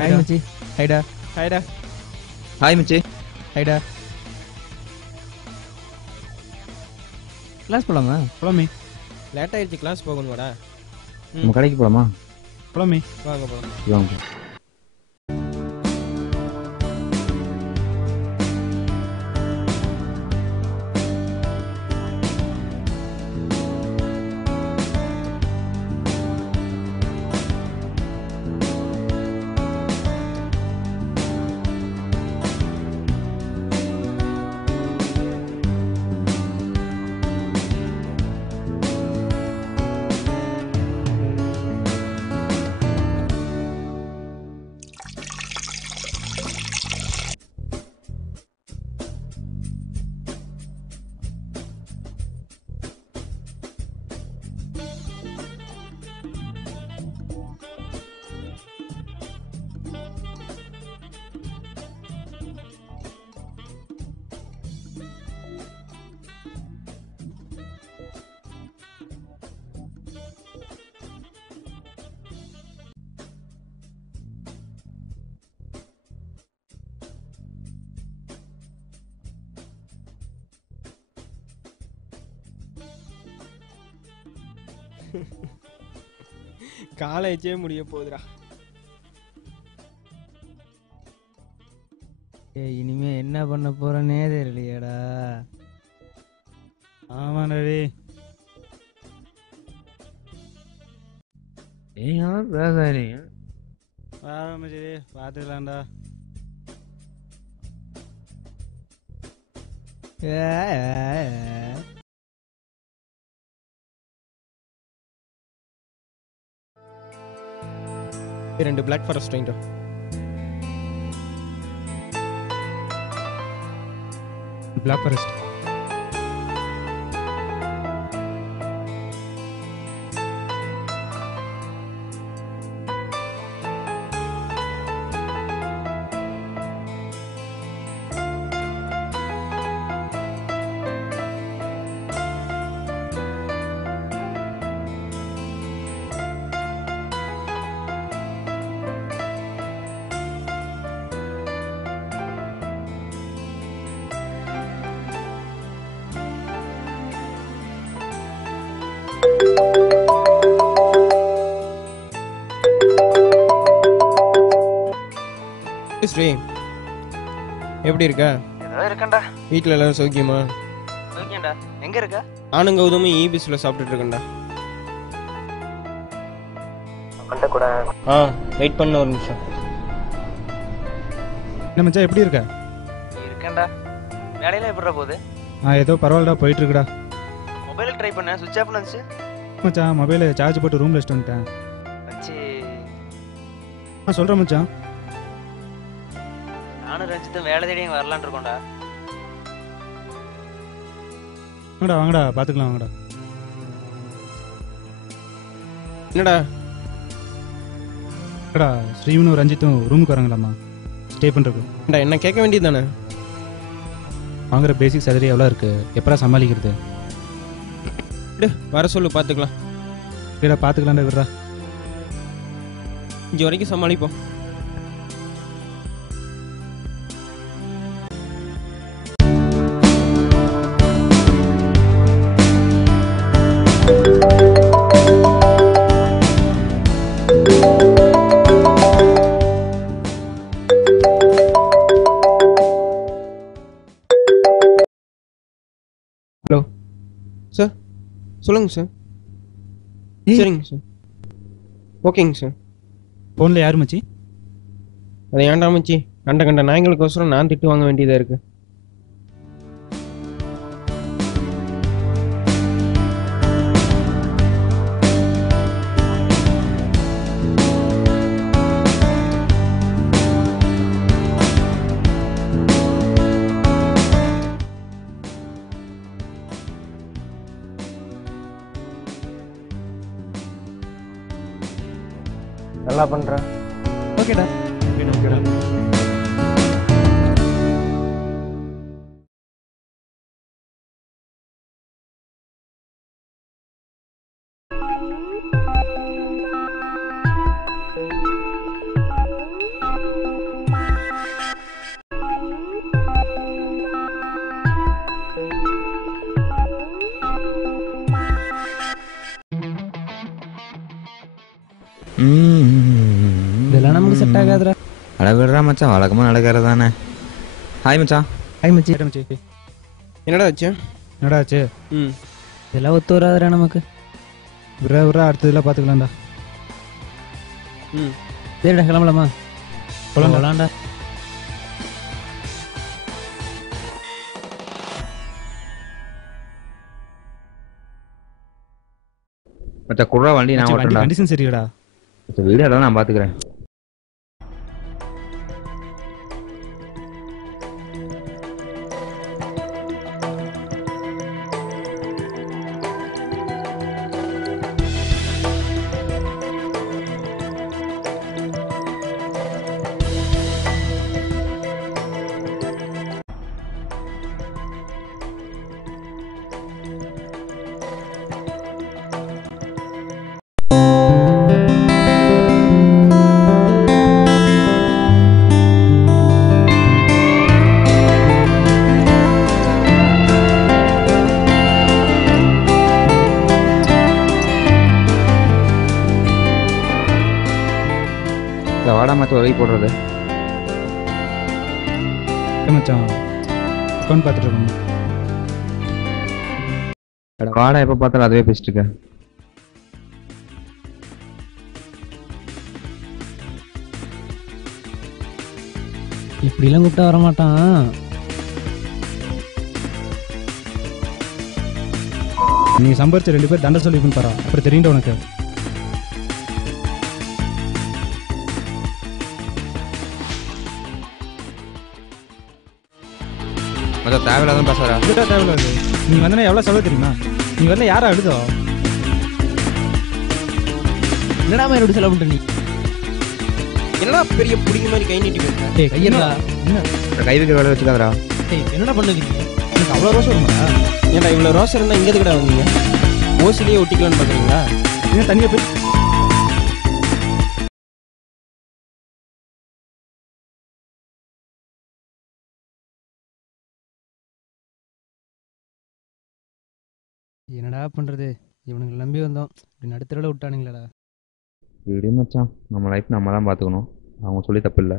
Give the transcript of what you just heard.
Hi மச்சி. ஹைடா. ஹாய்டா. Hi மச்சி. ஹைடா. Class போலாமா? போலாமே. லேட் ஆயிடுச்சு, கிளாஸ் போகணுமாடா? நம்ம கடைக்கு போலாமா? போலாமே. வாங்க போலாம். வாங்க. காலேஜே முடிய போகுதுடா. இனிமே என்ன பண்ண போறேன்னே தெரியலையேடா. ஆமாடா. ஏன் பேசாதீங்க. ஆரம்பிச்சு பார்த்துக்கலாம்டா. ரெண்டு பிளாக் ஃபாரஸ்ட் வாங்கிட்டு பிளாக் ஃபாரஸ்ட். ஸ்ரீ, எப்படி இருக்க? ஏதோ இருக்கேன்டா. வீட்டில் எல்லாரும் சௌக்கியமா? ஓகேண்டா. எங்க இருக்க? நானும் கௌதமும் ஈபிஸில் சாப்பிட்டுட்டு இருக்கேன்டா. கூட வெயிட் பண்ண ஒரு நிமிஷம். என்ன மச்சான், எப்படி இருக்க? இருக்கேன்டா. வேலையில எப்படிடா போகுது? ஏதோ பரவாயில்லடா, போயிட்டு இருக்குடா. மொபைலுக்கு ட்ரை பண்ணேன், சுவிட்ச் ஆஃப் வந்துச்சு. மச்சான், மொபைலை சார்ஜ் போட்டு ரூம்ல வச்சுட்டு வந்துட்டேன். மச்சி, சொல்கிறேன் மச்சான். நானும் ரஞ்சித்தும் வேலை தேடி இங்கே வரலான் இருக்கோம்டா. வாங்கடா வாங்கடா, பார்த்துக்கலாம் வாங்கடா. என்னடா வாங்கடா, ஸ்ரீவனும் ரஞ்சித்தும் ரூமுக்கு வராங்களாம்மா, ஸ்டே பண்ணுறதுக்கு. என்ன கேட்க வேண்டியது தானே? வாங்குற பேசிக் சேலரி எவ்வளோ இருக்கு, எப்படா சமாளிக்கிறது? வர சொல்லு, பார்த்துக்கலாம். இல்லைடா, பார்த்துக்கலாம்டா, விடுறா. இங்கே வரைக்கும் சமாளிப்போம். ஹலோ சார், சொல்லுங்கள் சார். சரிங்க சார், ஓகேங்க சார். ஃபோனில் யார் மச்சி? அதை ஏன்டா மச்சி, கண்ட கண்ட நாய்களுக்கோசரம் நான் திட்டு வாங்க வேண்டியதாக இருக்கு. நல்லா பண்ணுறேன். ஓகேடா. ஓகேடா. இதெல்லாம் நமக்கு செட் ஆகாதுடா. அட விடுறா மச்சான், வழக்கமாக நடக்கிறது தானே. ஹாய் மச்சான். ஹாய் மச்சி. மச்சி என்னடா வச்சு? என்னடா ஆச்சு? ம் இதெல்லாம் ஒத்து வராதுடா நமக்கு. விரா அடுத்ததெல்லாம் பார்த்துக்கலாம்டா. ம் சரிடா, கிளம்பலாமா? போலாம்டா. மச்சான் குர்ரா வண்டி நான் வண்டி ஓட்டுறேன்டா. கண்டிஷன் சரியாடா. மச்சான் வீடு அதெல்லாம் நான் பார்த்துக்கிறேன். வாடா மச்சான் உதவி போடுறது. மச்சான் அக்கௌண்ட் பார்த்துட்டு இருக்கோம். வாடா எப்போ பார்த்தாலும் அதுவே பேசிட்டு இருக்க. இப்படிலாம் கூப்பிட்டா வரமாட்டான். நீ சம்பாரிச்ச 2 பேர் தண்டை சொல்லி பாரா, அப்புறம் தெரியுண்டா உனக்கு. மச்சான் தேவையில்லாதான் பேசுறா. தேவையில்லாது. நீ வந்தனா எவ்வளோ செலவு தெரியுமா? நீ வரல யாரா அழுதோ? என்னடா மாதிரி எப்படி செலவு பண்ணிட்ட நீ? என்னடா பெரிய புடிங்க மாதிரி கை நீட்டி பேசுற? டேய் கையடா. என்ன கை வைக்கிற வேலை வச்சுக்காதரா. டேய் என்னடா பண்ணுவீங்க? எனக்கு அவ்வளோ ரோஸ் வருமா? ஏன்டா இவ்வளோ ரோஸ் இருந்தால் இங்கே எதுக்குடா வந்தீங்க? ஓசிலேயே ஒட்டிக்கலான்னு பார்க்குறீங்களா? ஏன் தனியாக போய் என்னடா பண்ணுறது? இவனுங்களை நம்பி வந்தோம், இப்படி நடுத்தரவில் விட்டானுங்களேடா. விடு மச்சான், நம்ம லைஃப் நம்ம தான் பார்த்துக்கணும். அவங்க சொல்லி தப்பு இல்லை.